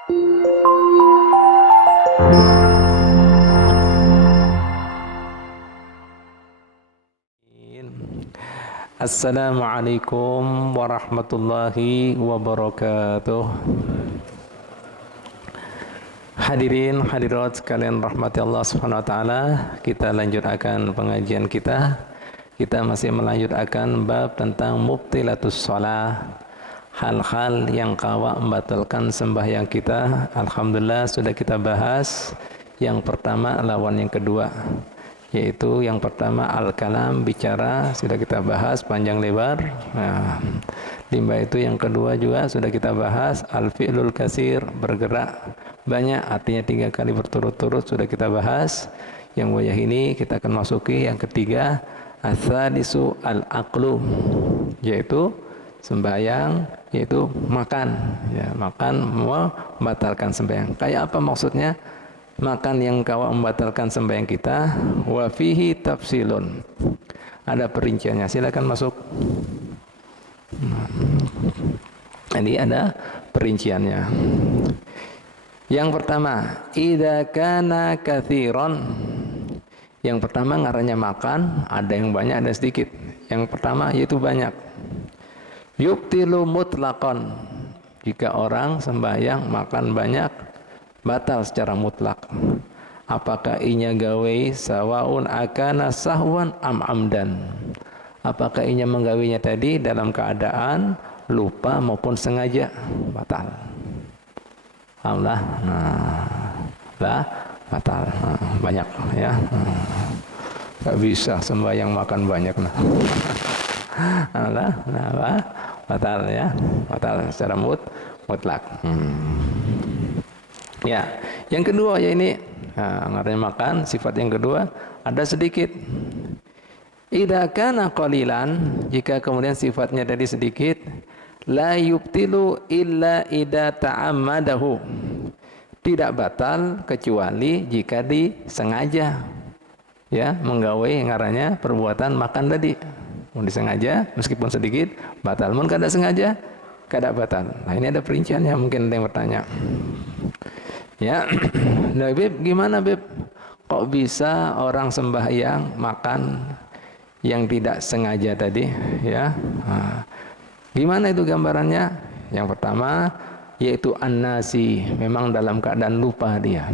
Assalamualaikum warahmatullahi wabarakatuh. Hadirin hadirat sekalian rahmati Allah Subhanahu wa taala, kita lanjutkan pengajian kita. Kita masih melanjutkan bab tentang mubtilatus shalah, hal-hal yang kawa membatalkan sembahyang kita. Alhamdulillah sudah kita bahas yang pertama lawan yang kedua, yaitu yang pertama al-kalam, bicara, sudah kita bahas panjang lebar. Nah, limbah itu yang kedua juga sudah kita bahas al-fi'lul katsir, bergerak banyak, artinya 3 kali berturut-turut, sudah kita bahas. Yang wajah ini kita akan masuki yang ketiga, ats-tsalisu al-aqlu, yaitu sembahyang, yaitu makan. Ya, makan membatalkan sembahyang. Kayak apa maksudnya? Makan yang kawa membatalkan sembahyang kita. Wa fihi tafsilun, ada perinciannya, silakan masuk. Ini ada perinciannya. Yang pertama, idza kana katsiran. Yang pertama ngarannya makan, ada yang banyak ada sedikit. Yang pertama yaitu banyak. Yubtilu mutlaqan, jika orang sembahyang makan banyak batal secara mutlak. Apakah inya gawe sawaun akana sahwan am amdan, apakah inya menggawinya tadi dalam keadaan lupa maupun sengaja, batal. Allah, batal. Banyak ya, nggak bisa sembahyang makan banyak. Allah, batal ya, batal secara mutlak. Ya, yang kedua ya ini, ngarannya makan, sifat yang kedua ada sedikit. Idza kana qalilan, jika kemudian sifatnya tadi sedikit, la yubtilu illa idza ta'ammadahu, tidak batal kecuali jika disengaja. Ya, menggawe ngarannya perbuatan makan tadi. Mau disengaja meskipun sedikit batal, mun kada sengaja kada batal. Nah, ini ada perinciannya, mungkin ada yang bertanya. Ya, nah Beb, gimana Beb? Kok bisa orang sembahyang makan yang tidak sengaja tadi? Ya, nah, gimana itu gambarannya? Yang pertama yaitu an-nasi, memang dalam keadaan lupa dia.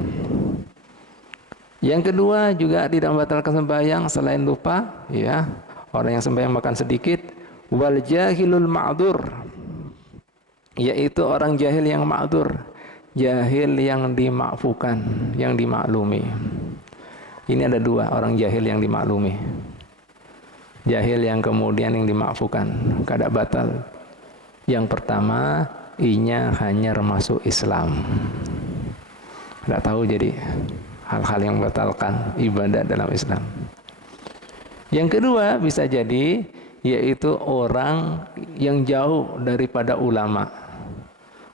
Yang kedua juga tidak membatalkan sembahyang selain lupa, ya, orang yang sembahyang makan sedikit. Wal jahilul ma'dzur, yaitu orang jahil yang ma'dzur. Jahil yang dimakfukan, yang dimaklumi. Ini ada dua, orang jahil yang dimaklumi. Jahil yang kemudian yang dimakfukan, kada batal. Yang pertama, inya hanya masuk Islam. Tidak tahu jadi hal-hal yang membatalkan ibadah dalam Islam. Yang kedua bisa jadi yaitu orang yang jauh daripada ulama.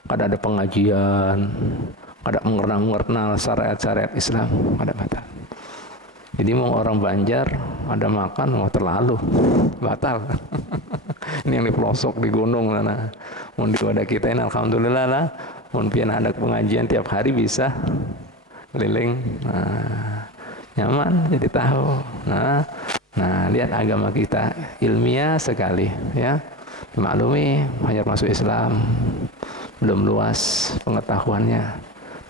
Kada ada pengajian, kada mengenal syariat-syariat Islam, kada batal. Jadi mau orang Banjar ada makan, mau terlalu batal. Ini yang di pelosok di gunung sana. Mau di wadah kita ini alhamdulillah lah. Mau pian ada pengajian tiap hari bisa keliling. Nah, nyaman jadi tahu. Nah, lihat agama kita ilmiah sekali ya. Dimaklumi, hanya masuk Islam. Belum luas pengetahuannya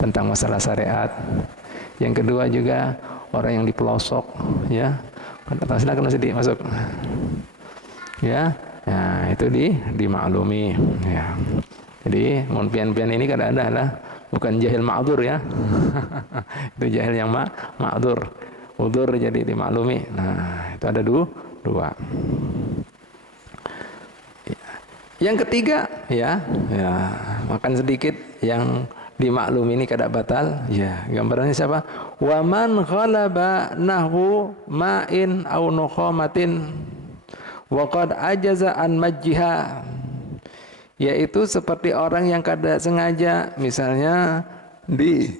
tentang masalah syariat. Yang kedua juga orang yang di pelosok, ya. Silakan masuk. Ya, nah itu dimaklumi. Ya. Jadi mohon pian-pian ini kada ada lah, bukan jahil ma'dzur ya. Itu jahil yang ma'dzur. Udzur jadi dimaklumi. Nah itu ada dua. Yang ketiga ya makan sedikit yang dimaklum ini kada batal. Ya, gambarannya siapa? Wa man ghalaba nahwu ma'in aw nukhamatin wa qad ajaza an majjiha, yaitu seperti orang yang kada sengaja, misalnya di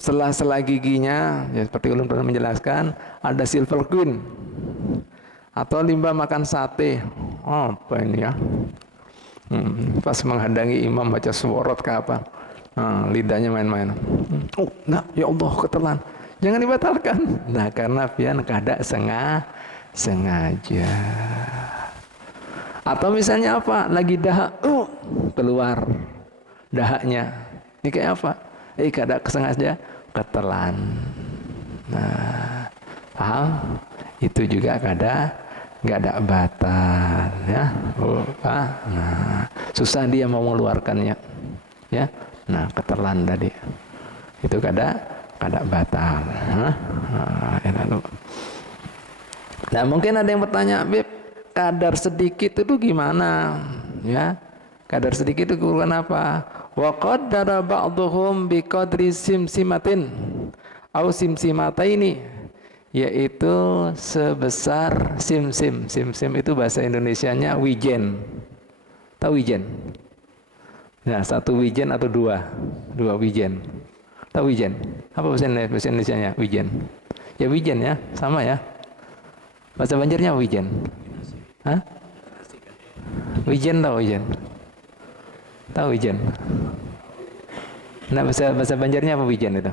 sela-sela giginya, ya seperti ulun pernah menjelaskan, ada silver queen atau limbah makan sate. Apa ini ya? Pas menghadangi imam baca surat ke apa? lidahnya main-main. Oh, nah, ya Allah ketelan. Jangan dibatalkan. Nah, karena pian kada sengaja. Atau misalnya apa? Lagi dahak, keluar dahaknya. Ini kayak apa? Kada kesengaja ketelan. Nah, paham? Itu juga nggak ada batal, ya. Nah, susah dia mau mengeluarkannya, ya. Nah, ketelan tadi, itu kada batal. Nah, mungkin ada yang bertanya, Bib, kadar sedikit itu gimana, ya? Kadar sedikit itu kenapa? Wa qaddara ba'dhum biqadri simsimatin au simsimataini, yaitu sebesar simsim. Simsim itu bahasa Indonesianya wijen. Tahu wijen? Nah, satu wijen atau dua wijen. Tahu wijen? Apa bahasa Indonesianya wijen? Ya wijen ya, sama ya. Bahasa Banjarnya wijen. Hah? Wijen tahu wijen? Tahu wijen? Nah, bahasa Banjarnya apa wijen itu?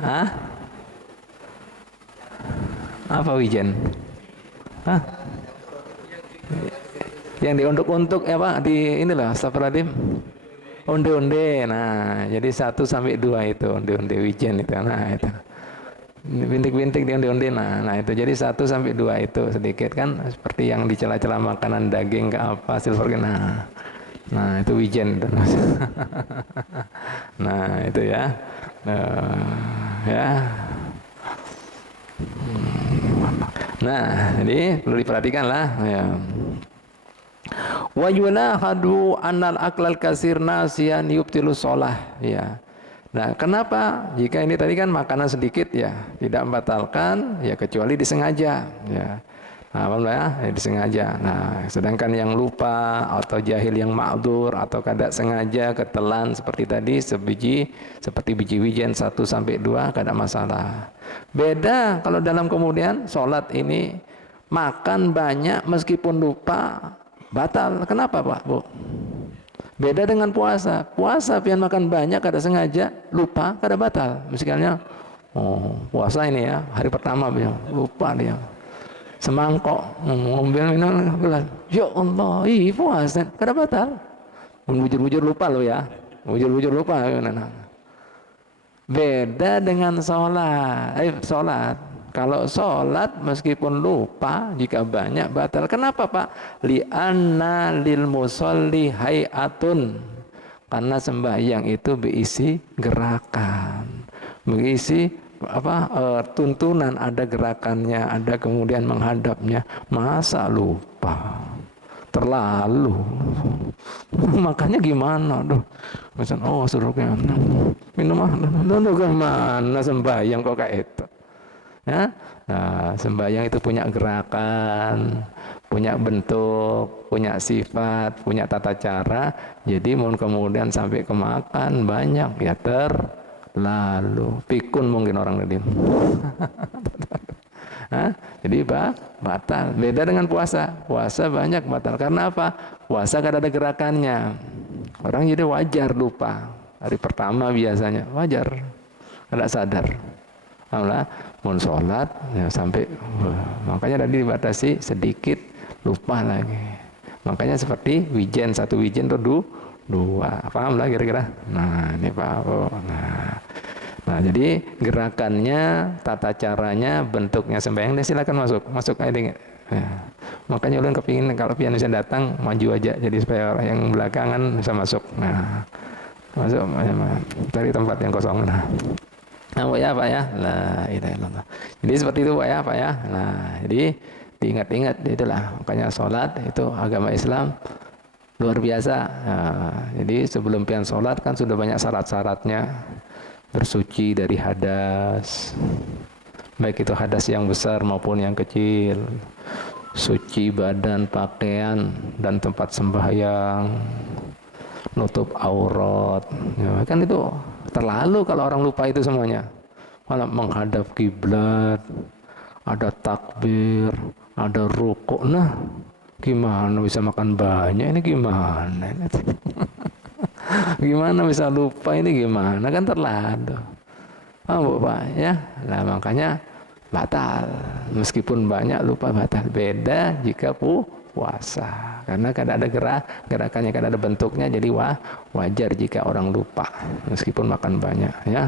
Hah? Apa wijen? Hah? Yang diuntuk-untuk apa? Di inilah, astagfirullahaladzim. Onde-onde. Nah, jadi 1 sampai 2 itu onde-onde wijen itu. Nah, itu. Bintik-bintik di onde-onde. Nah, itu jadi 1 sampai 2 itu sedikit kan, seperti yang di celah-celah makanan daging ke apa silver. Nah, itu wijen itu. Nah, itu ya. Ya. Nah, jadi perlu diperhatikan lah ya. Wa yulahadu annal aklal kasir nasiyan yubtilu sholah, ya. Nah, kenapa? Jika ini tadi kan makanan sedikit ya, tidak membatalkan ya kecuali disengaja ya. Nah, alhamdulillah ya, disengaja. Nah, sedangkan yang lupa atau jahil yang ma'dzur atau kada sengaja ketelan seperti tadi seperti biji wijen 1 sampai 2 kada masalah. Beda kalau dalam kemudian sholat ini makan banyak meskipun lupa batal. Kenapa, Pak, Bu? Beda dengan puasa. Puasa pian makan banyak kada sengaja lupa kada batal. Misalnya puasa ini ya, hari pertama dia lupa dia. Semangkok ngambil minum gelas. Ya Allah, puasa kada batal. Bujur-bujur lupa lo ya. Bujur-bujur lupa. Beda dengan sholat. Kalau sholat meskipun lupa jika banyak batal. Kenapa, Pak? Li'anna lil musolli hayatun. Karena sembahyang itu berisi gerakan, berisi tuntunan, ada gerakannya, ada kemudian menghadapnya. Masa lupa? Terlalu. Makanya gimana? Suruh minum kemana sembahyang kok kayak itu? Ya? Nah, sembahyang itu punya gerakan, punya bentuk, punya sifat, punya tata cara. Jadi mau kemudian sampai ke makan banyak ya terlalu. Pikun mungkin orang tadi. Jadi batal. Beda dengan puasa. Puasa banyak batal. Karena apa? Puasa kan ada gerakannya. Orang jadi wajar lupa. Hari pertama biasanya wajar, tidak sadar. Alhamdulillah, mau sholat ya, sampai makanya tadi dibatasi sedikit lupa lagi. Makanya seperti wijen, 1 wijen atau 2. Paham lah kira-kira? Nah, ini Pak. Nah, jadi gerakannya, tata caranya, bentuknya sembahyang, silakan masuk aja. Ya. Makanya ulun kepingin kalau pian bisa datang maju aja, jadi supaya orang yang belakangan bisa masuk. Nah, masuk cari tempat yang kosong. Nah, Pak ya, Pak ya. La ilaha illallah. Jadi seperti itu Pak ya. Nah, jadi diingat-ingat itulah. Makanya sholat itu agama Islam luar biasa. Nah, jadi sebelum pian sholat kan sudah banyak syarat-syaratnya. Bersuci dari hadas, baik itu hadas yang besar maupun yang kecil. Suci badan, pakaian, dan tempat sembahyang. Nutup aurat. Ya, kan itu terlalu kalau orang lupa itu semuanya. Malah menghadap kiblat, ada takbir, ada rukuk. Nah, gimana bisa makan banyak ini gimana? Gimana bisa lupa ini gimana? Kan terlalu. Bu Pak ya. Nah makanya batal. Meskipun banyak lupa batal. Beda jika puasa. Karena kadang ada gerakannya, kadang ada bentuknya, jadi wajar jika orang lupa meskipun makan banyak ya.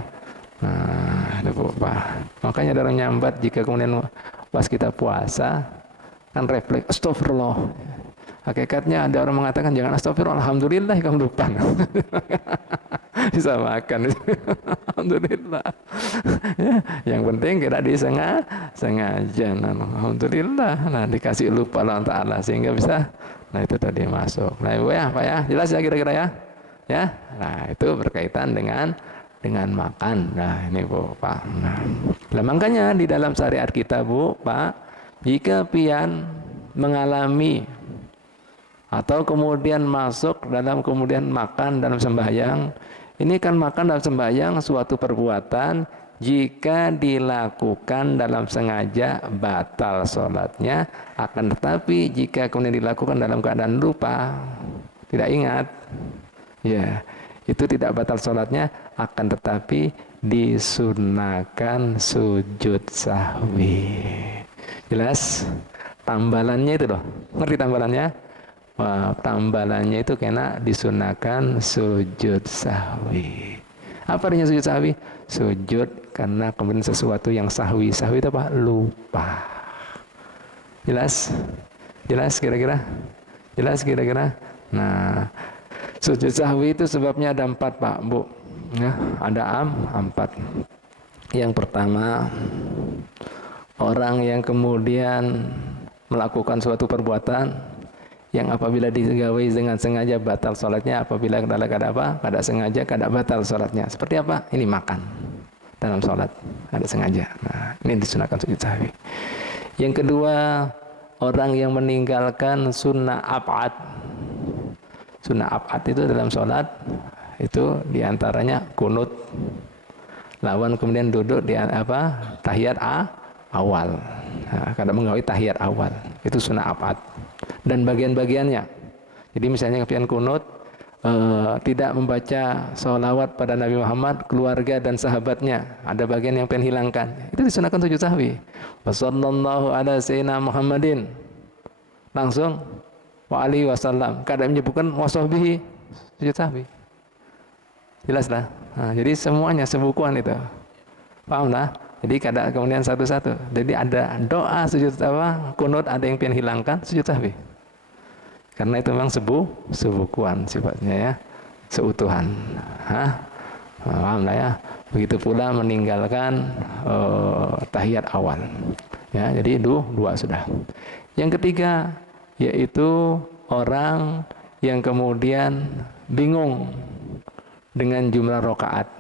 Nah, itu Bu Pak. Makanya ada orang nyambat jika kemudian pas kita puasa kan refleks astagfirullah. Hakikatnya ada orang mengatakan jangan astagfirullah, alhamdulillah kamu lupa. Bisa makan. Alhamdulillah. Ya, yang penting kita sengaja. Nah, alhamdulillah. Nah, dikasih lupa Allah Ta'ala sehingga bisa. Nah, itu tadi masuk. Nah, Ibu ya, Pak ya. Jelas ya kira-kira ya? Ya. Nah, itu berkaitan dengan makan. Nah, ini Bu, Pak. Nah, makanya di dalam syariat kita, Bu, Pak, jika pian mengalami atau kemudian masuk dalam kemudian makan dalam sembahyang, ini kan makan dalam sembahyang suatu perbuatan jika dilakukan dalam sengaja batal sholatnya, akan tetapi jika kemudian dilakukan dalam keadaan lupa, tidak ingat, ya itu tidak batal sholatnya, akan tetapi disunahkan sujud sahwi. Jelas? Tambalannya itu loh, ngerti tambalannya? Tambalannya itu kena disunahkan sujud sahwi. Apa artinya sujud sahwi? Sujud karena kemudian sesuatu yang sahwi. Sahwi itu apa? Lupa. Jelas? Jelas kira-kira? Jelas kira-kira? Nah, sujud sahwi itu sebabnya ada 4 Pak, Bu. Ya, ada 4. Yang pertama, orang yang kemudian melakukan suatu perbuatan yang apabila digawai dengan sengaja batal sholatnya, apabila ada apa? Kada sengaja, kada batal sholatnya. Seperti apa? Ini makan dalam sholat, ada sengaja. Nah, ini disunahkan sujud sahwi. Yang kedua, orang yang meninggalkan sunnah ab'ad. Sunnah ab'ad itu dalam sholat, itu diantaranya kunut. Lawan kemudian duduk di apa? Tahiyat awal. Nah, kada mengawali tahiyat awal. Itu sunnah ab'ad. Dan bagian-bagiannya. Jadi misalnya kepian kunut, tidak membaca sholawat pada Nabi Muhammad, keluarga dan sahabatnya, ada bagian yang pengen hilangkan, itu disunahkan sujud sahwi. Wassallallahu ala sayyidina Muhammadin, langsung wa alihi wasallam, kada menyebutkan wasahbihi, sujud sahwi. Jelas lah. Nah, jadi semuanya sebukuan itu, paham lah. Jadi kada kemudian satu-satu. Jadi ada doa sujud apa, kunut, ada yang pengen hilangkan, sujud sahwi. Karena itu memang sebukuan sifatnya ya, seutuhan. Paham lah ya. Begitu pula meninggalkan tahiyat awal. Ya, jadi dua sudah. Yang ketiga yaitu orang yang kemudian bingung dengan jumlah rakaat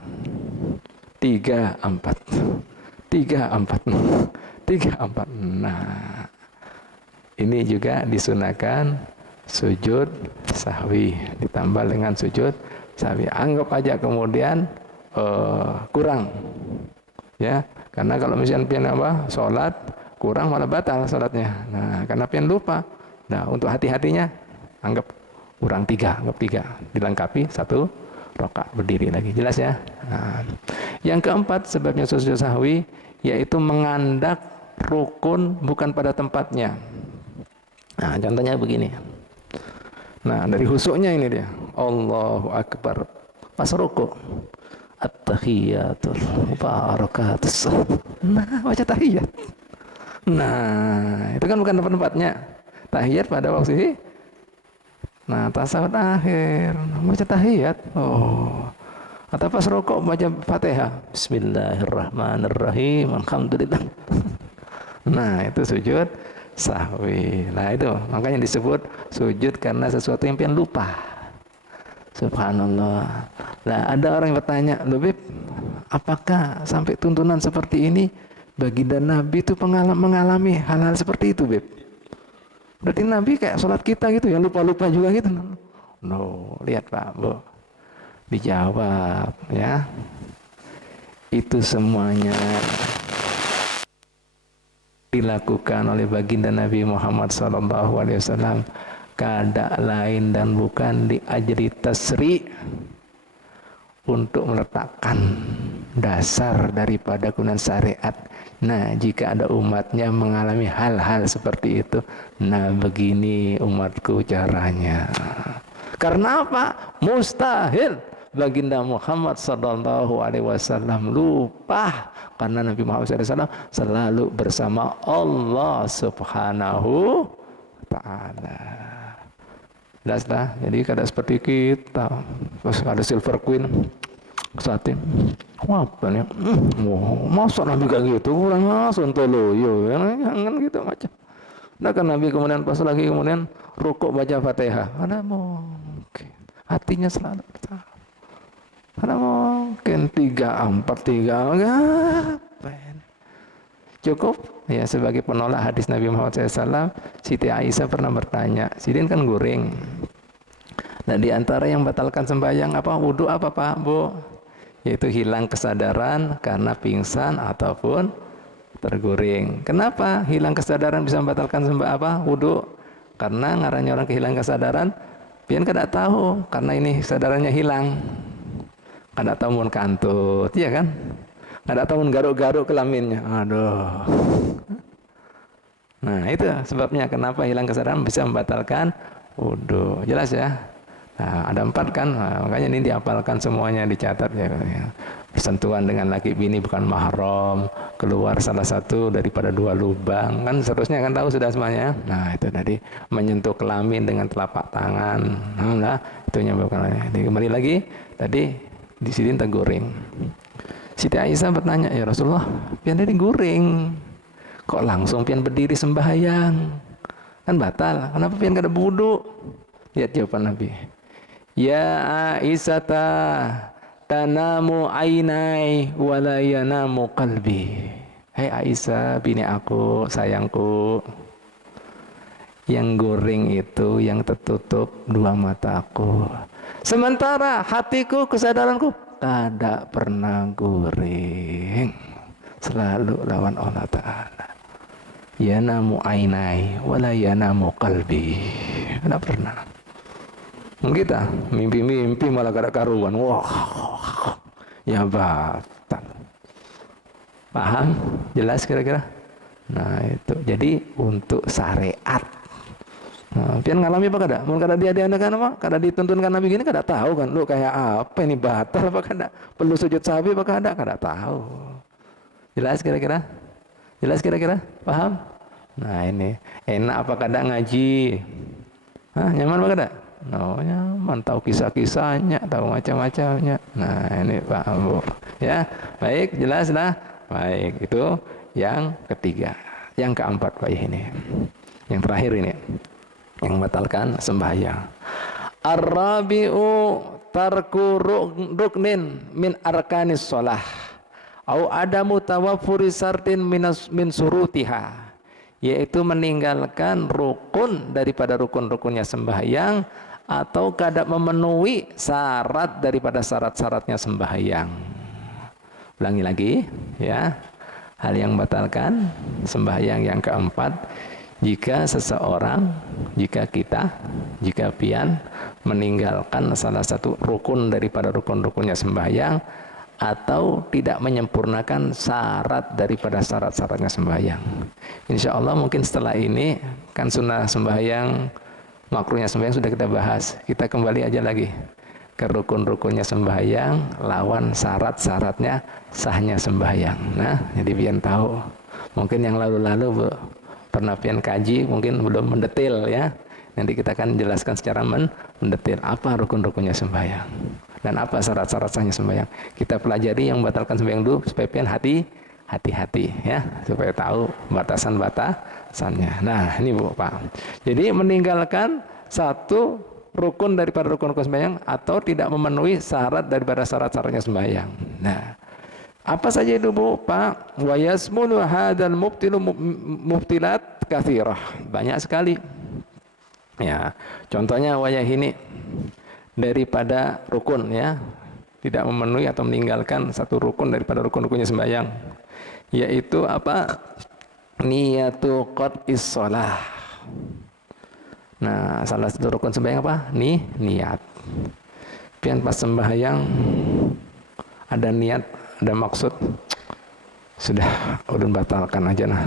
3, 4. Nah, ini juga disunahkan sujud sahwi, ditambah dengan sujud sahwi. Anggap aja kemudian kurang, ya, karena kalau misalnya pian apa sholat kurang malah batal sholatnya. Nah, karena pian lupa. Nah, untuk hati-hatinya anggap kurang 3, anggap 3, dilengkapi 1 rakaat berdiri lagi. Jelas ya? Nah, yang keempat sebabnya sujud sahwi yaitu mengandak rukun bukan pada tempatnya. Nah, contohnya begini. Nah, dari husuknya ini dia. Allahu Akbar. Pas ruku. At-tahiyatul barakatus. Nah, baca tahiyat. Nah, itu kan bukan tempatnya. Tahiyat pada waktu. Nah, tasawuf akhir. Baca tahiyat. Oh. Atau pas rokok baca Fatihah. Bismillahirrahmanirrahim. Alhamdulillah. Nah, itu sujud sahwi. Nah, itu makanya disebut sujud karena sesuatu yang pian lupa. Subhanallah. Nah, ada orang yang bertanya, "Loh, Beb, apakah sampai tuntunan seperti ini baginda Nabi itu mengalami hal-hal seperti itu, Beb?" Berarti Nabi kayak sholat kita gitu, yang lupa-lupa juga gitu. No, lihat Pak, Bu. Dijawab ya, itu semuanya dilakukan oleh baginda Nabi Muhammad SAW, kada lain dan bukan diajri tasri untuk meletakkan dasar daripada kemudian syariat. Nah, jika ada umatnya mengalami hal-hal seperti itu, nah begini umatku caranya. Karena apa? Mustahil baginda Muhammad sallallahu alaihi wasallam lupa, karena Nabi Muhammad SAW selalu bersama Allah Subhanahu wa taala. Jelas lah. Jadi kada seperti kita. Terus ada Silver Queen Satin. Apa nih? Masa Nabi kayak gitu? Kurang asun toloyo. Jangan gitu macam. Nah kan Nabi kemudian pas lagi kemudian rukuk baca Fatihah. Mana mungkin. Hatinya selalu bertahan. Mana mungkin 3, 4, 3. Ngapain? Cukup ya sebagai penolak hadis Nabi Muhammad SAW. Siti Aisyah pernah bertanya, Sidin kan guring. Nah di antara yang batalkan sembahyang apa? Wudhu apa Pak Bu? Yaitu hilang kesadaran karena pingsan ataupun terguring. Kenapa hilang kesadaran bisa membatalkan wudhu? Karena ngarannya orang kehilangan kesadaran, pian kada tahu karena ini kesadarannya hilang. Kada tahu mun kantut, iya kan? Kada tahu mun garuk-garuk kelaminnya. Aduh. Nah, itu sebabnya kenapa hilang kesadaran bisa membatalkan wudhu. Jelas ya? Nah, ada 4 kan? Nah, makanya ini dihafalkan semuanya, dicatat ya. Persentuhan dengan laki bini bukan mahram, keluar salah satu daripada 2 lubang, kan seterusnya kan tahu sudah semuanya. Nah, itu tadi menyentuh kelamin dengan telapak tangan. Nah, itu nyambungkan. Kembali lagi tadi di sini terguring. Siti Aisyah bertanya, ya Rasulullah, pian tadi guring, kok langsung pian berdiri sembahyang? Kan batal. Kenapa pian kada wudu? Lihat jawaban Nabi. Ya Aisyah, tanamu ainai wala yanamu qalbi. Hai Aisyah, bini aku, sayangku, yang guring itu yang tertutup 2 mataku. Sementara hatiku, kesadaranku kada pernah guring. Selalu lawan Allah Ta'ala. Yanamu ainai wala yanamu qalbi. Kada pernah. Kita mimpi-mimpi malah kada karuan. Wah, ya batal. Paham? Jelas kira-kira? Nah itu. Jadi untuk syariat. Nah, pian ngalami apa kada? Mun kada diadakan apa? Kada dituntunkan Nabi gini kada tahu kan. Lu kayak apa ini batal apa kada? Perlu sujud sabi apa kada? Kada tahu. Jelas kira-kira? Jelas kira-kira? Paham? Nah ini enak apa kada ngaji? Hah, nyaman apa kada? No, nyaman, tahu kisah-kisahnya, tahu macam-macamnya. Nah ini paham Bu. Ya, baik, jelas lah. Baik, itu yang ketiga. Yang keempat Pak ini. Yang terakhir ini. Yang membatalkan sembahyang. Ar-rabi'u tarku ruknin min arkanis sholah. Au adamu tawaffuri sartin min surutiha. Yaitu meninggalkan rukun daripada rukun-rukunnya sembahyang, atau kada memenuhi syarat daripada syarat-syaratnya sembahyang. Ulangi lagi ya. Hal yang membatalkan sembahyang yang keempat, jika seseorang, jika pian meninggalkan salah satu rukun daripada rukun-rukunnya sembahyang, atau tidak menyempurnakan syarat daripada syarat-syaratnya sembahyang. Insya Allah mungkin setelah ini kan sunnah sembahyang, makruhnya sembahyang sudah kita bahas. Kita kembali aja lagi ke rukun-rukunnya sembahyang lawan syarat-syaratnya sahnya sembahyang. Nah, jadi pian tahu. Mungkin yang lalu-lalu pernah pian kaji, mungkin belum mendetil ya. Nanti kita akan jelaskan secara mendetil apa rukun-rukunnya sembahyang dan apa syarat-syarat sahnya sembahyang. Kita pelajari yang membatalkan sembahyang dulu supaya pian hati-hati ya, supaya tahu batasan-batasannya. Nah, ini Bu Pak. Jadi meninggalkan satu rukun daripada rukun-rukun sembahyang atau tidak memenuhi syarat daripada syarat-syaratnya sembahyang. Nah, apa saja itu Bu Pak? Wa yasmunu hadzal mubtilat katsirah. Banyak sekali. Ya, contohnya wayah ini daripada rukun ya, tidak memenuhi atau meninggalkan satu rukun daripada rukun-rukunnya sembahyang, yaitu apa? Niyatu qat'is shalah. Nah, salah satu rukun sembahyang apa? Niat. Pian pas sembahyang ada niat, ada maksud, sudah ulun batalkan aja nah.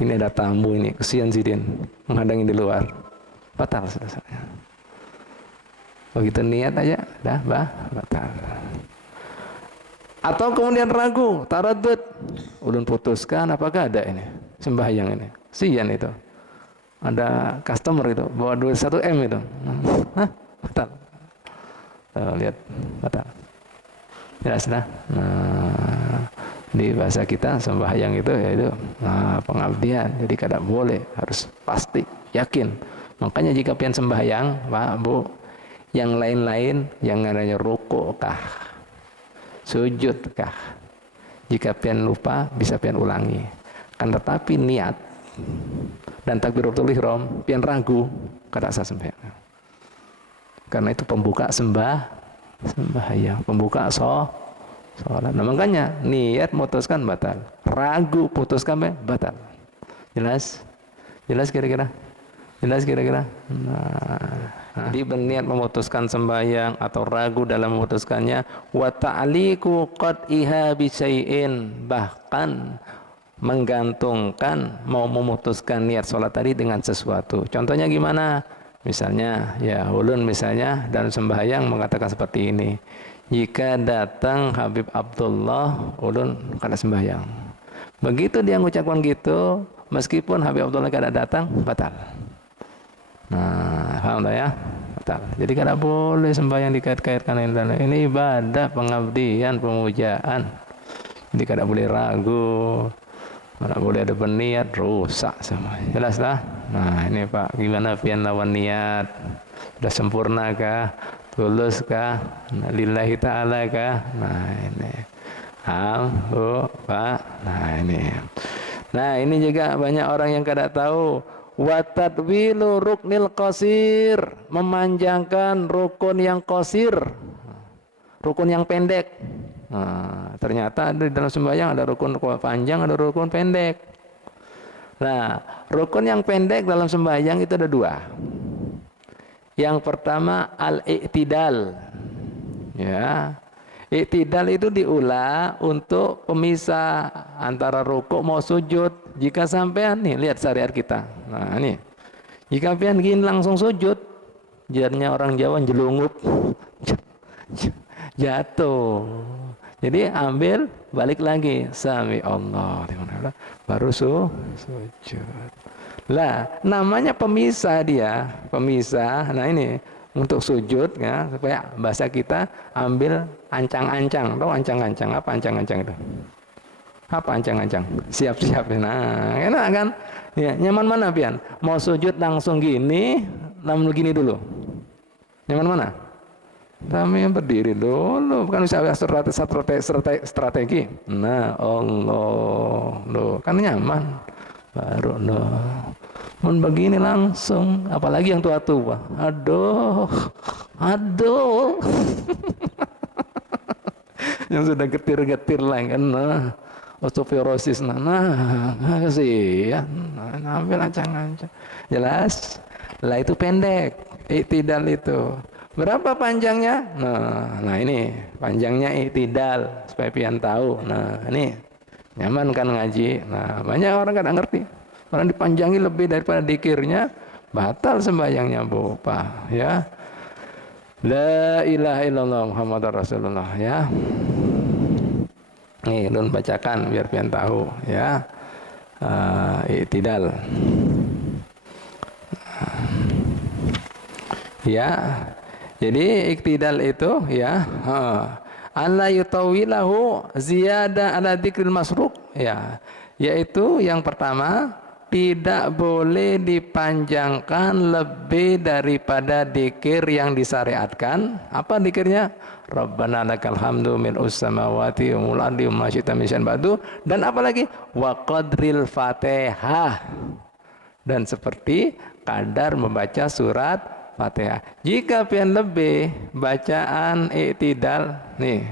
Ini ada tamu ini, kesian si Din menghadangin di luar, batal sudah. Begitu niat aja, dah batal. Atau kemudian ragu, taradud, ulun putuskan apakah ada ini sembahyang ini, sian itu. Ada customer itu bawa duit 1 M itu, batal. Lihat, batal. Jelas dah. Nah, di bahasa kita sembahyang itu yaitu pengabdian. Jadi kada boleh, harus pasti, yakin. Makanya jika pian sembahyang, Pak, Bu, yang lain-lain yang namanya rukuk kah, sujud kah, jika pian lupa bisa pian ulangi. Kan tetapi niat dan takbiratul ihram pian ragu, kada sah sembahyang. Karena itu pembuka sembahyang, pembuka sholat. Nah, makanya niat memutuskan batal, ragu putuskan batal. Jelas? Jelas kira-kira? Jelas kira-kira? Nah, jadi berniat memutuskan sembahyang atau ragu dalam memutuskannya, wa ta'liqu qad'iha bi syai'in, bahkan menggantungkan mau memutuskan niat sholat tadi dengan sesuatu. Contohnya gimana? Misalnya, ya ulun misalnya dalam sembahyang mengatakan seperti ini, jika datang Habib Abdullah, ulun kada sembahyang. Begitu dia mengucapkan gitu, meskipun Habib Abdullah kada datang, batal. Nah, paham tak ya? Batal. Jadi kada boleh sembahyang dikait-kaitkan dengan ini ibadah, pengabdian, pemujaan. Jadi kada boleh ragu. Mana boleh ada berniat, rusak semua. Jelas lah? Nah ini Pak, gimana pian lawan niat? Sudah sempurna kah? Tulus kah? Nah, lillahi ta'ala kah? Nah ini. Bu, Pak. Nah ini juga banyak orang yang kada tahu. Wa tadwilu ruknil qasir, memanjangkan rukun yang qasir, rukun yang pendek. Nah, ternyata di dalam sembahyang ada rukun panjang, ada rukun pendek. Nah, rukun yang pendek dalam sembahyang itu ada 2. Yang pertama al-i'tidal. Ya. I'tidal itu diulah untuk pemisah antara rukuk mau sujud. Jika sampean nih lihat syariat kita. Nah, ini. Jika pian gini langsung sujud, jadinya orang Jawa jelungup. Jatuh. Jadi ambil, balik lagi, sami Allah, baru sujud. Lah, namanya pemisah dia, pemisah. Nah ini untuk sujud, ya, supaya bahasa kita ambil ancang-ancang. Tahu ancang-ancang apa ancang-ancang itu? Apa ancang-ancang? Siap-siap. Nah, enak kan? Ya, nyaman mana pian? Mau sujud langsung gini, langsung gini dulu. Nyaman mana? Kami yang berdiri dulu, bukan bisa strategi. Nah, Allah, loh, kan nyaman. Baru loh. Mun begini langsung, apalagi yang tua-tua. Aduh. Yang sudah getir-getir lah kan. Nah, osteoporosis. Nah, sih ya. Nah, ambil ancang-ancang. Jelas? Lah itu pendek. I'tidal itu. Berapa panjangnya? Nah ini panjangnya i'tidal supaya pian tahu. Nah ini nyaman kan ngaji. Nah banyak orang kan ngerti. Orang dipanjangi lebih daripada dikirnya, batal sembahyangnya Bu Pak. Ya. La ilaha illallah Muhammadar Rasulullah ya. Nih Dun bacakan biar pian tahu ya. I'tidal. Ya. Jadi iktidal itu ya alla yutawilahu ziyada ala dzikril masruq ya, yaitu yang pertama tidak boleh dipanjangkan lebih daripada dzikir yang disyariatkan. Apa dzikirnya? Rabbana lakal hamdu mil'us samawati wa mul ardi wa ma syi'ta min syai'in ba'du, dan apa lagi? Wa qadril Fatihah, dan seperti kadar membaca surat Fatihah. Jika pian lebih bacaan i'tidal nih,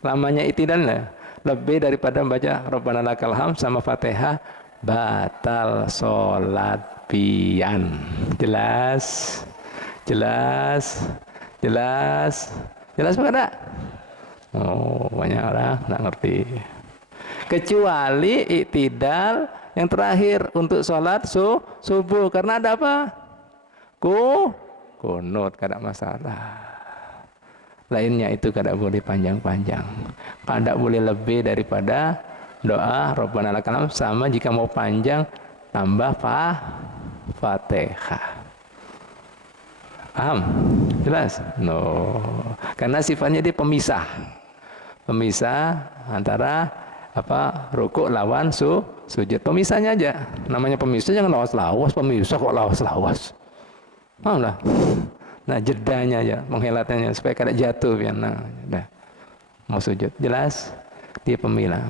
lamanya i'tidal lebih daripada membaca Rabbana lakal hamd sama Fatihah, batal sholat pian. Jelas? Jelas? Jelas? Jelas apa enggak? Oh, banyak orang nggak ngerti. Kecuali iktidal yang terakhir untuk sholat subuh. Karena ada apa? Kunut, kada masalah. Lainnya itu kada boleh panjang-panjang. Kada boleh lebih daripada doa Rabbana lakal hamd, sama jika mau panjang tambah Fatihah. Paham? Jelas? No. Karena sifatnya dia pemisah. Pemisah antara rukuk lawan sujud. Pemisahnya aja. Namanya pemisah, jangan lawas-lawas. Pemisah kok lawas-lawas. Paham lah? Nah, jedanya aja, menghelatnya supaya kada jatuh ya. Nah, udah. Mau sujud. Jelas? Dia pemilah.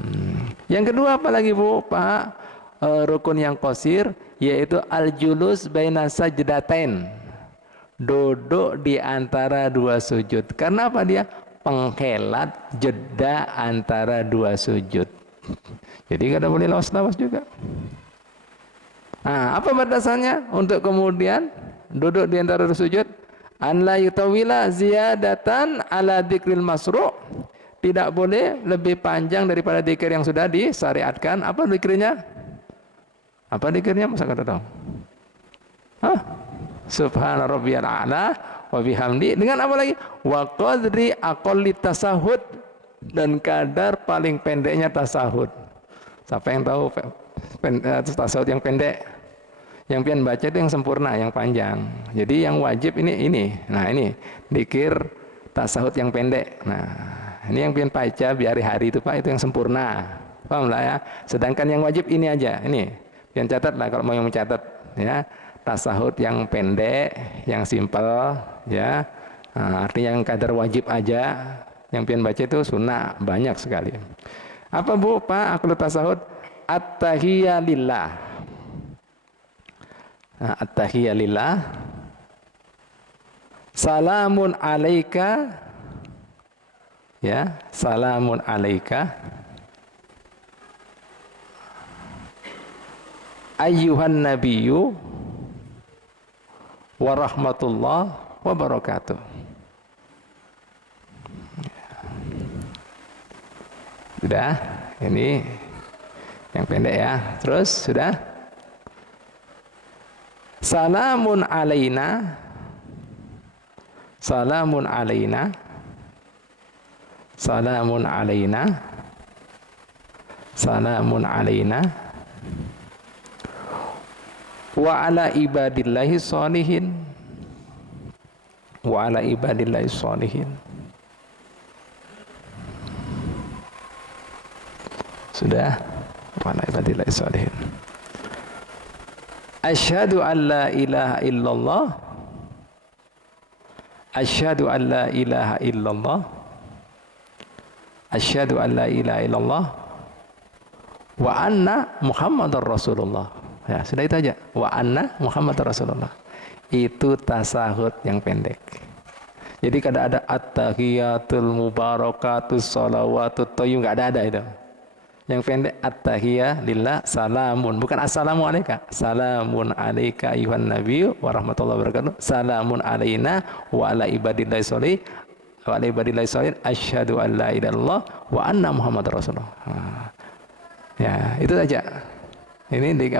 Yang kedua apa lagi, Bu? Pak, rukun yang qasir yaitu al-julus baina sajdatain. Duduk di antara dua sujud. Karena apa dia? Penghelat jeda antara dua sujud. Jadi kada boleh lawas-lawas juga. Nah, apa batasannya untuk kemudian duduk di antara dua sujud? An la yutawila ziyadatan ala dzikril masru'. Tidak boleh lebih panjang daripada dzikir yang sudah disyariatkan. Apa dzikirnya? Apa dzikirnya? Masa kada tahu? Hah? Subhana rabbiyal a'la wa bihamdi. Dengan apa lagi? Wa qadri aqalli tasahud, dan kadar paling pendeknya tasahud. Siapa yang tahu tasahud yang pendek? Yang pian baca itu yang sempurna, yang panjang. Jadi yang wajib ini. Nah, ini dzikir tasahud yang pendek. Nah, ini yang pian baca biar hari itu Pak, itu yang sempurna. Paham lah ya? Sedangkan yang wajib ini aja. Ini pian catat lah kalau mau yang mencatat ya. Tasahud yang pendek, yang simpel ya. Nah, artinya yang kadar wajib aja. Yang pian baca itu sunnah banyak sekali. Apa Bu, Pak? Aqlu tasahud at-tahiyya lillah. Nah, at-tahiyya lillah. Salamun alaika. Ya, salamun alaika. Ayyuhan nabiyyu wa rahmatullah wa barakatuh. Sudah, ini yang pendek ya. Terus sudah. Salamun alaina. Salamun alaina. Salamun alaina. Salamun alaina. Wa ala ibadillahi sholihin. Wa ala ibadillahi sholihin. Sudah. Wa ala ibadillahi sholihin. Asyhadu an la ilaha illallah. Asyhadu an la ilaha illallah. Asyhadu an la ilaha illallah. Wa anna Muhammadar Rasulullah. Ya, sudah itu aja. Wa anna Muhammadar Rasulullah. Itu tasahud yang pendek. Jadi kada ada at-tahiyatul mubarakatus shalawatut thayyib, enggak ada itu. Yang pendek at-tahiyya lillah salamun, bukan assalamu alayka. Salamun alayka ayuhan nabiyyu wa rahmatullahi wa barakatuh. Salamun alaina wa ala ibadillahi sholih wa ala ibadillahi sholih asyhadu an la ilaha illallah wa anna muhammadar rasulullah. Ya, itu saja. Ini di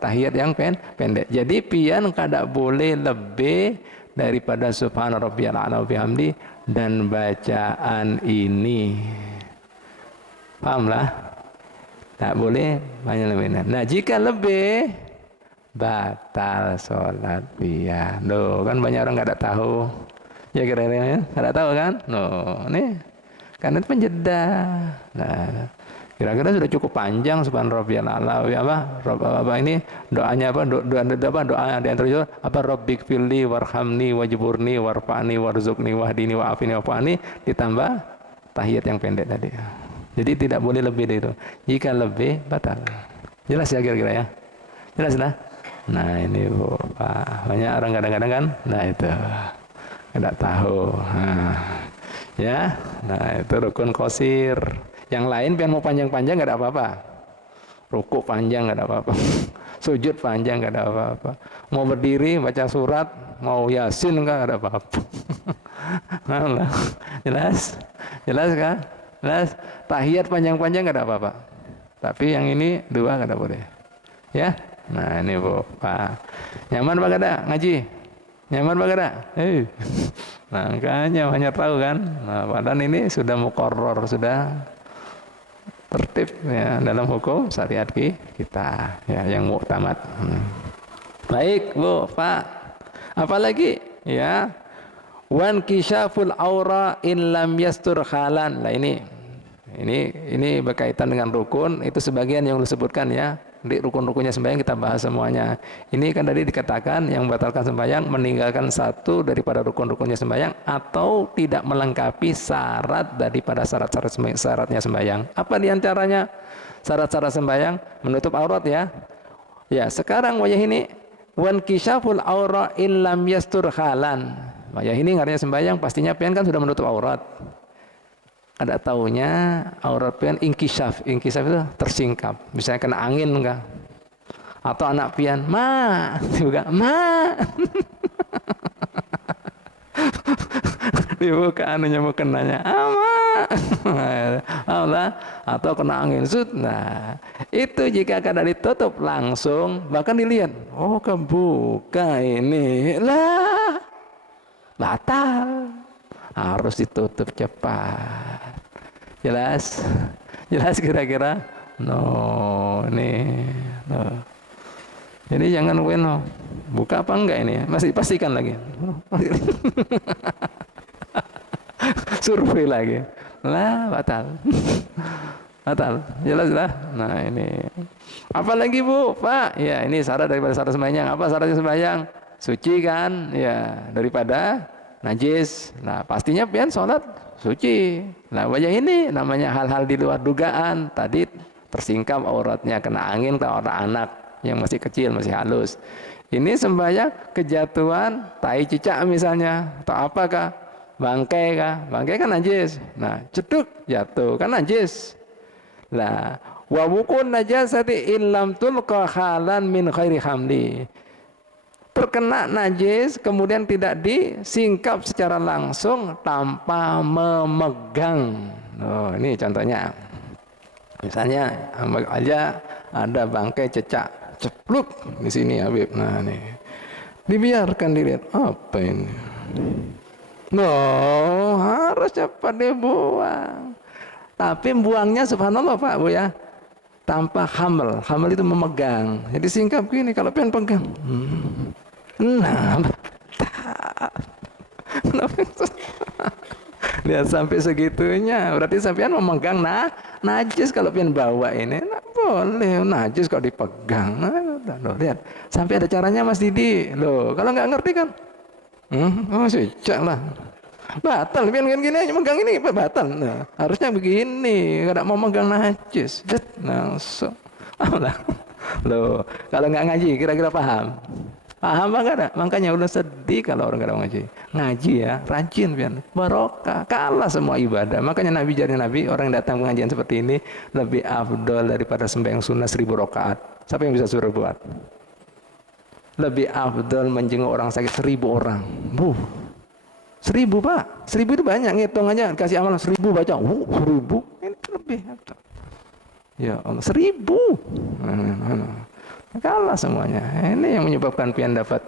tahiyat yang pendek. Jadi pian kada boleh lebih daripada subhana rabbiyal a'la wa bihamdi dan bacaan ini. Paham lah? Tak boleh banyak lebih. Nah, jika lebih batal sholat pian. Loh, kan banyak orang nggak ada tahu. Ya kira-kira nggak ada tahu kan? Loh, nih karena itu penjeda. Nah, kira-kira sudah cukup panjang subhan rabbiyal a'la apa ini doanya apa? Doa di antara itu apa? Rabbik filli warhamni wajburni warfa'ni warzuqni wahdini wa'afini wa'fani, ditambah tahiyat yang pendek tadi. Jadi tidak boleh lebih dari itu. Jika lebih batal. Jelas ya kira-kira ya? Jelas lah. Nah ini Bu, Pak. Banyak orang kadang-kadang kan. Nah itu tidak tahu. Nah, ya. Nah itu rukun qasir. Yang lain pian mau panjang-panjang nggak ada apa-apa. Rukuk panjang nggak ada apa-apa. Sujud panjang nggak ada apa-apa. Mau berdiri baca surat, mau yasin nggak ada apa-apa. Jelas? Jelas kan? Jelas? Tahiyat panjang-panjang nggak ada apa-apa. Tapi yang ini dua nggak ada boleh. Ya? Nah ini Bu, Pak. Nyaman Pak Gada ngaji? Nyaman Pak Gada? Nah makanya banyak tahu kan. Nah, padahal ini sudah muqarrar, sudah tertib ya dalam hukum syariat kita ya yang muktamad. Baik Bu, Pak. Apalagi ya? Wan kisyaful aura in lam yastur khalan. Nah ini berkaitan dengan rukun, itu sebagian yang disebutkan ya. Di rukun-rukunnya sembahyang kita bahas semuanya. Ini kan tadi dikatakan yang membatalkan sembahyang meninggalkan satu daripada rukun-rukunnya sembahyang atau tidak melengkapi syarat daripada syaratnya sembahyang. Apa diantaranya syarat-syarat sembahyang? Menutup aurat ya. Ya sekarang wajah ini wan kisyaful aura in lam yastur khalan. Wajah ini artinya sembahyang pastinya pian kan sudah menutup aurat. Ada taunya aurat pian inkisaf itu tersingkap, misalnya kena angin enggak, atau anak pian juga dibuka anunya mau kenanya Allah atau kena angin nah itu jika kada ditutup langsung bahkan dilihat kebuka ini lah batal, harus ditutup cepat. Jelas? Jelas kira-kira? Jadi jangan buka apa enggak ini? Masih pastikan lagi. Survei lagi. Lah, batal. Batal. Jelas lah. Nah, ini. Apalagi Bu, Pak? Ya, ini syarat daripada syarat sembahyang. Apa syaratnya sembahyang? Suci kan? Ya, daripada najis. Nah, pastinya pian sholat suci. Nah, wajah ini namanya hal-hal di luar dugaan. Tadi tersingkap auratnya, kena angin ke orang anak yang masih kecil, masih halus. Ini sembahyang kejatuhan tai cicak misalnya, atau apakah? Bangkai kah? Bangkai kan najis. Nah, ceduk jatuh kan najis. Nah, wa bukun najasati illam tulqa halan min khairi hamli. Terkena najis kemudian tidak disingkap secara langsung tanpa memegang. Ini contohnya. Misalnya aja ada bangkai cecak cepluk di sini Habib. Nah, nih. Dibiarkan dilihat apa ini. Harus cepat dibuang. Tapi buangnya subhanallah Pak Bu ya. Tanpa hamil. Hamil itu memegang. Jadi singkap gini kalau pengen pegang. Nah, lihat sampai segitunya. Berarti sampean memegang najis kalau pengen bawa ini. Nah, boleh najis kalau dipegang. Lihat. Sampai ada caranya Mas Didi. Loh, kalau nggak ngerti kan? Sejak lah. Batal, pian gini aja megang ini batal. Nah, harusnya begini, kada mau megang najis. Langsung. Loh, kalau nggak ngaji kira-kira paham? Paham enggak ada? Makanya udah sedih kalau orang kada ngaji. Ngaji ya, rajin pian. Barokah, kalah semua ibadah. Makanya Nabi jadi Nabi, orang yang datang pengajian seperti ini lebih afdol daripada sembahyang sunnah 1000 rakaat. Siapa yang bisa suruh buat? Lebih afdol menjenguk orang sakit 1000 orang. 1000 Pak, 1000 itu banyak, ngitung aja kasih amalan 1000 baca, 1000 ini lebih. Ya Allah 1000, kalah semuanya. Ini yang menyebabkan pian dapat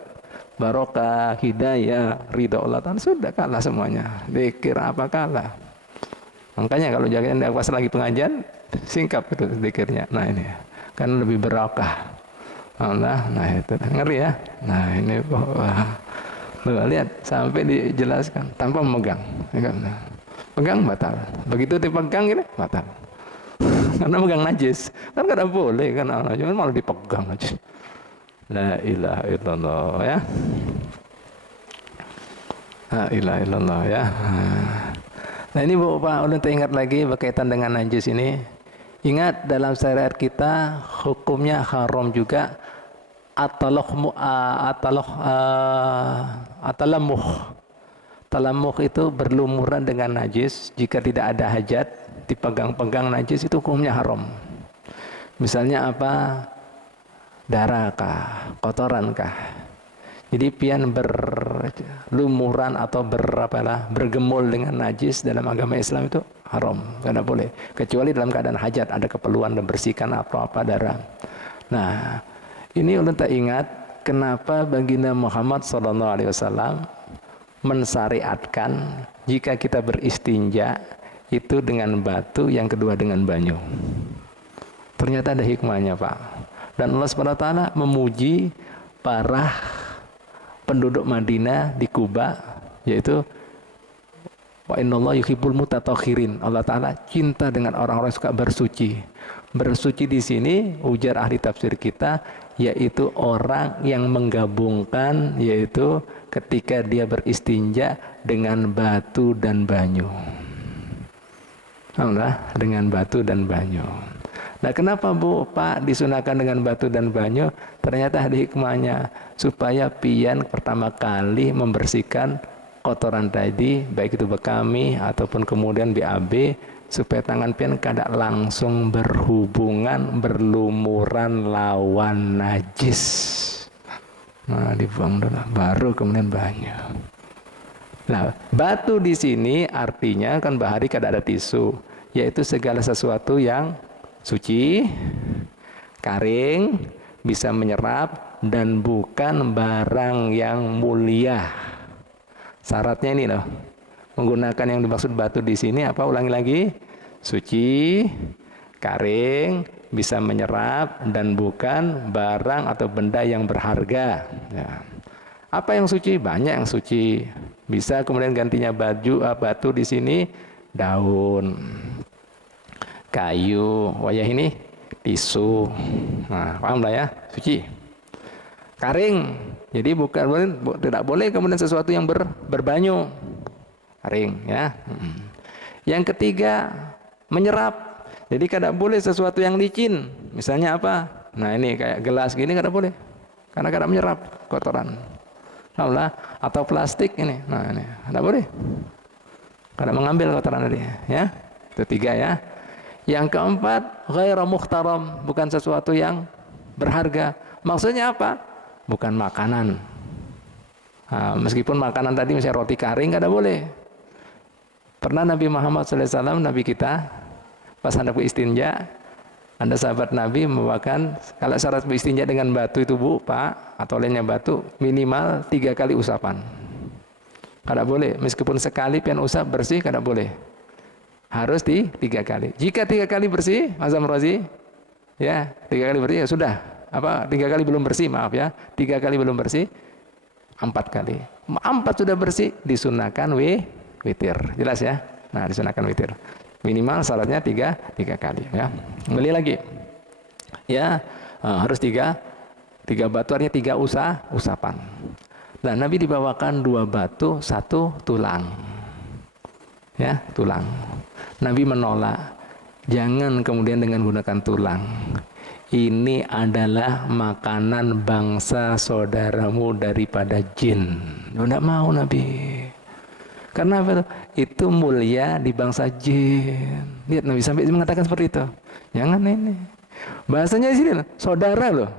barokah, hidayah, ridha Allah Ta'ala, sudah kalah semuanya. Zikir apa kalah? Makanya kalau jangan pas lagi pengajian singkap itu zikirnya. Nah ini, kan lebih barokah. Allah, nah itu ngeri ya. Nah ini lihat sampai dijelaskan tanpa memegang. Pegang batal. Begitu dipegang ini batal. Karena megang najis. Kan kada boleh kan Allah, cuma malah dipegang aja. La ilaha illallah ya. La ilaha illallah ya. Nah ini Bu Pak, udah teringat lagi berkaitan dengan najis ini. Ingat dalam syariat kita hukumnya haram juga Talamuh itu berlumuran dengan najis. Jika tidak ada hajat, dipegang-pegang najis, itu hukumnya haram. Misalnya apa? darah kah, kotoran kah. Jadi pian berlumuran atau bergemul dengan najis dalam agama Islam itu haram, tidak boleh. Kecuali dalam keadaan hajat, ada keperluan dan bersihkan apa-apa darah. Nah, ini ulun tak ingat kenapa baginda Muhammad SAW mensyariatkan jika kita beristinja itu dengan batu, yang kedua dengan banyu. Ternyata ada hikmahnya, Pak. Dan Allah SWT memuji para penduduk Madinah di Kuba, yaitu wa innallaha yuhibbul mutatahhirin. Allah Ta'ala cinta dengan orang-orang yang suka bersuci. Bersuci di sini ujar ahli tafsir kita, yaitu orang yang menggabungkan, yaitu ketika dia beristinja dengan batu dan banyu. Alhamdulillah, dengan batu dan banyu. Nah, kenapa Bu, Pak, disunahkan dengan batu dan banyu? Ternyata ada hikmahnya, supaya pian pertama kali membersihkan kotoran tadi, baik itu bekami ataupun kemudian BAB, supaya tangan pian kada langsung berhubungan, berlumuran lawan najis. Nah, dibuang dulu, baru kemudian banyu. Nah, batu di sini artinya kan bahari kada ada tisu, yaitu segala sesuatu yang suci, kering, bisa menyerap, dan bukan barang yang mulia. Syaratnya ini loh. Menggunakan yang dimaksud batu di sini apa? Ulangi lagi. Suci, kering, bisa menyerap, dan bukan barang atau benda yang berharga. Ya. Apa yang suci? Banyak yang suci. Bisa kemudian gantinya batu di sini daun, kayu, wayah ini tisu. Nah, paham lah ya, suci. Kering, jadi tidak boleh kemudian sesuatu yang berbanyu. Kering, ya. Yang ketiga, menyerap. Jadi tidak boleh sesuatu yang licin. Misalnya apa? Nah, ini kayak gelas gini tidak boleh, karena kada menyerap kotoran. Allah, atau plastik ini. Nah, ini tidak boleh. Kada mengambil kotoran tadi, ya. Itu tiga ya. Yang keempat, ghairu muhtaram, bukan sesuatu yang berharga. Maksudnya apa? Bukan makanan. Nah, meskipun makanan tadi misalnya roti kering kada boleh. Pernah Nabi Muhammad SAW, Nabi kita, pas hendak beristinja, ada sahabat Nabi membawakan, kalau syarat beristinja dengan batu itu Bu, Pak, atau lainnya batu, minimal 3 kali usapan. Kada boleh, meskipun sekali pian usap bersih kada boleh. Harus 3 kali. Jika 3 kali bersih, Azam Razi, ya 3 kali bersih ya sudah. 3 kali belum bersih, maaf ya. 3 kali belum bersih, 4 kali. 4 sudah bersih, disunahkan witir. Jelas ya? Nah, disunahkan witir. Minimal syaratnya 3 kali ya. Kembali lagi. Ya, harus 3 batu, artinya 3 usapan. Nah, Nabi dibawakan 2 batu, 1 tulang. Ya, tulang. Nabi menolak, jangan kemudian dengan gunakan tulang. Ini adalah makanan bangsa saudaramu daripada jin. Tidak mau Nabi. Karena apa? Itu mulia di bangsa jin. Lihat Nabi sampai mengatakan seperti itu. Jangan ini. Bahasanya di sini saudara loh.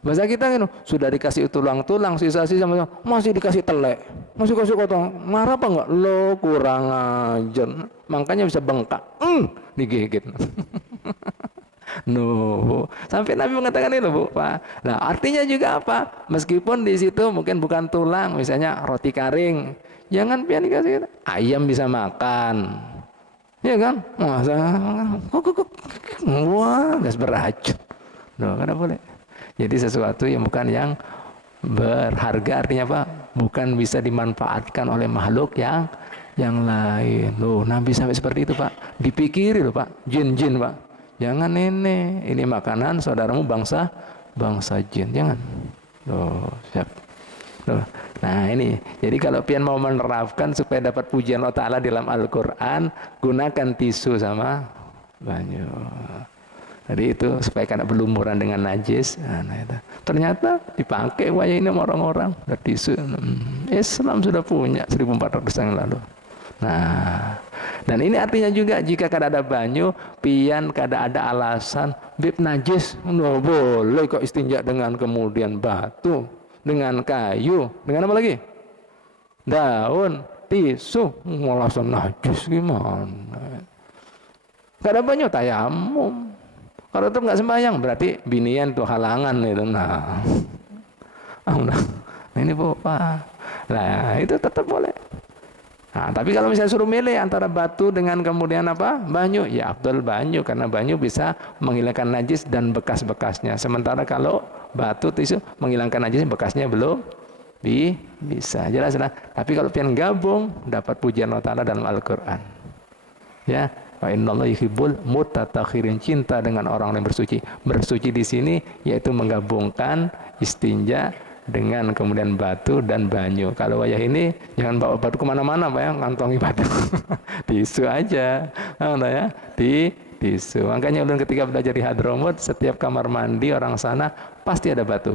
Bahasa kita kan sudah dikasih tulang-tulang, sisa-sisa masih dikasih telek, masih kasih kotong. Marah apa enggak? Lo kurang ajar. Makanya bisa bengkak. Digigit. No. Sampai Nabi mengatakan itu, Bu, Pak. Nah, artinya juga apa? Meskipun di situ mungkin bukan tulang, misalnya roti kering, jangan pian dikasih ayam bisa makan. Ya kan? Masa wah, gas beracun. No, kada boleh. Jadi sesuatu yang bukan yang berharga, artinya apa? Bukan bisa dimanfaatkan oleh makhluk yang lain. Loh, Nabi sampai seperti itu, Pak. Dipikiri loh, Pak. Jin-jin, Pak. Jangan ini makanan saudaramu bangsa jin. Jangan. Loh, siap. Loh. Nah, ini. Jadi kalau pian mau menerapkan supaya dapat pujian Allah Ta'ala dalam Al-Qur'an, gunakan tisu sama banyu. Jadi itu supaya kada berlumuran dengan najis. Nah, itu. Ternyata dipakai wayah ini sama orang-orang. Udah tisu. Islam sudah punya 1400 tahun yang lalu. Nah, Dan ini artinya juga jika kada ada banyu, pian kada ada alasan bib najis, no boleh kok istinja dengan kemudian batu, dengan kayu, dengan apa lagi? Daun, tisu, alasan najis gimana? Kada ada banyu tayamum. Kalau tetap nggak sembahyang berarti binian tuh halangan itu. Nah, ini Pak. Nah, itu tetap boleh. Nah, tapi kalau misalnya suruh milih antara batu dengan kemudian apa? Banyu, ya afdal banyu karena banyu bisa menghilangkan najis dan bekas-bekasnya. Sementara kalau batu tisu menghilangkan najis bekasnya belum bisa. Jelas lah. Tapi kalau pian gabung dapat pujian Allah Ta'ala dalam Al-Qur'an. Ya. Wa innallaha yuhibbul mutatahhirin, cinta dengan orang yang bersuci. Bersuci di sini yaitu menggabungkan istinja dengan kemudian batu dan banyu. Kalau wayah ini jangan bawa batu kemana-mana, Pak ya, ngantongi batu. Tisu aja, ya, di tisu. Makanya ulun ketika belajar di Hadramut, setiap kamar mandi orang sana pasti ada batu.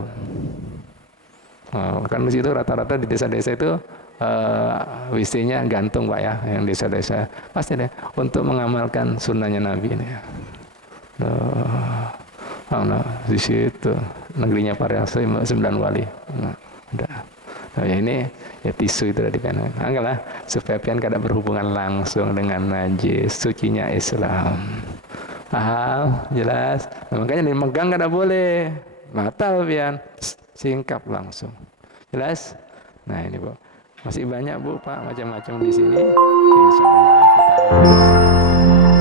Kan di situ rata-rata di desa-desa itu WC-nya gantung Pak ya, yang desa-desa pasti deh untuk mengamalkan sunnahnya Nabi ini. Di situ negerinya para 9 wali. Nah, ya ini ya tisu itu tadi kan. Anggalah supaya pian kada berhubungan langsung dengan najis, sucinya Islam. Paham? Jelas? Nah, makanya dimegang kada boleh. Batal pian. Singkap langsung. Jelas? Nah, ini Bu. Masih banyak Bu, Pak, macam-macam di sini. Insyaallah kita